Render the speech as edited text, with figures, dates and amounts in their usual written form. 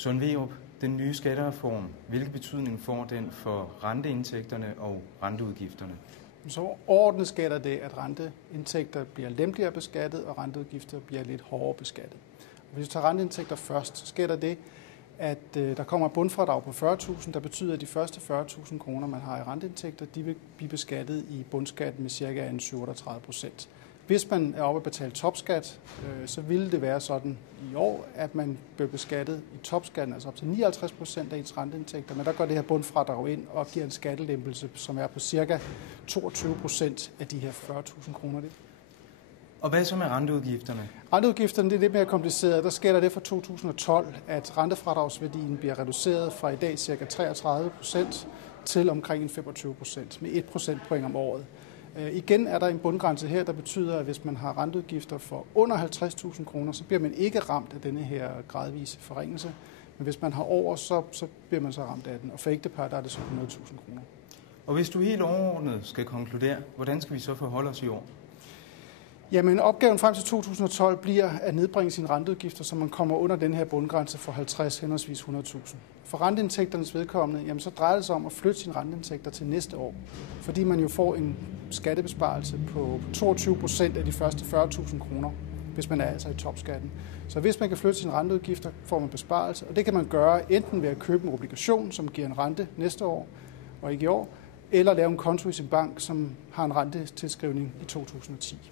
Søren Wegerup, den nye skattereform, hvilken betydning får den for renteindtægterne og renteudgifterne? Så overordnet skatter det, at renteindtægter bliver lempeligere beskattet, og renteudgifter bliver lidt hårdere beskattet. Hvis vi tager renteindtægter først, så sker det, at der kommer et bundfradrag på 40.000, der betyder, at de første 40.000 kroner, man har i renteindtægter, de vil blive beskattet i bundskatten med ca. 37%. Hvis man er oppe at betale topskat, så ville det være sådan i år, at man bliver beskattet i topskatten, altså op til 59% af ens renteindtægter, men der går det her bundfradrag ind og giver en skattelempelse, som er på ca. 22% af de her 40.000 kroner. Og hvad så med renteudgifterne? Renteudgifterne det er lidt mere kompliceret. Der sker der det fra 2012, at rentefradragsværdien bliver reduceret fra i dag ca. 33% til omkring 25% med 1 procentpoint om året. Igen er der en bundgrænse her, der betyder, at hvis man har renteudgifter for under 50.000 kroner, så bliver man ikke ramt af denne her gradvise forringelse. Men hvis man har over, så bliver man så ramt af den. Og for ægtepar, der er det så 100.000 kroner. Og hvis du helt overordnet skal konkludere, hvordan skal vi så forholde os i år? Jamen, opgaven frem til 2012 bliver at nedbringe sine renteudgifter, så man kommer under den her bundgrænse for 50 henholdsvis 100.000. For renteindtægternes vedkommende, jamen, så drejer det sig om at flytte sine renteindtægter til næste år, fordi man jo får en skattebesparelse på 22% af de første 40.000 kroner, hvis man er altså i topskatten. Så hvis man kan flytte sine renteudgifter, får man besparelse, og det kan man gøre enten ved at købe en obligation, som giver en rente næste år og ikke i år, eller lave en konto i sin bank, som har en rentetilskrivning i 2010.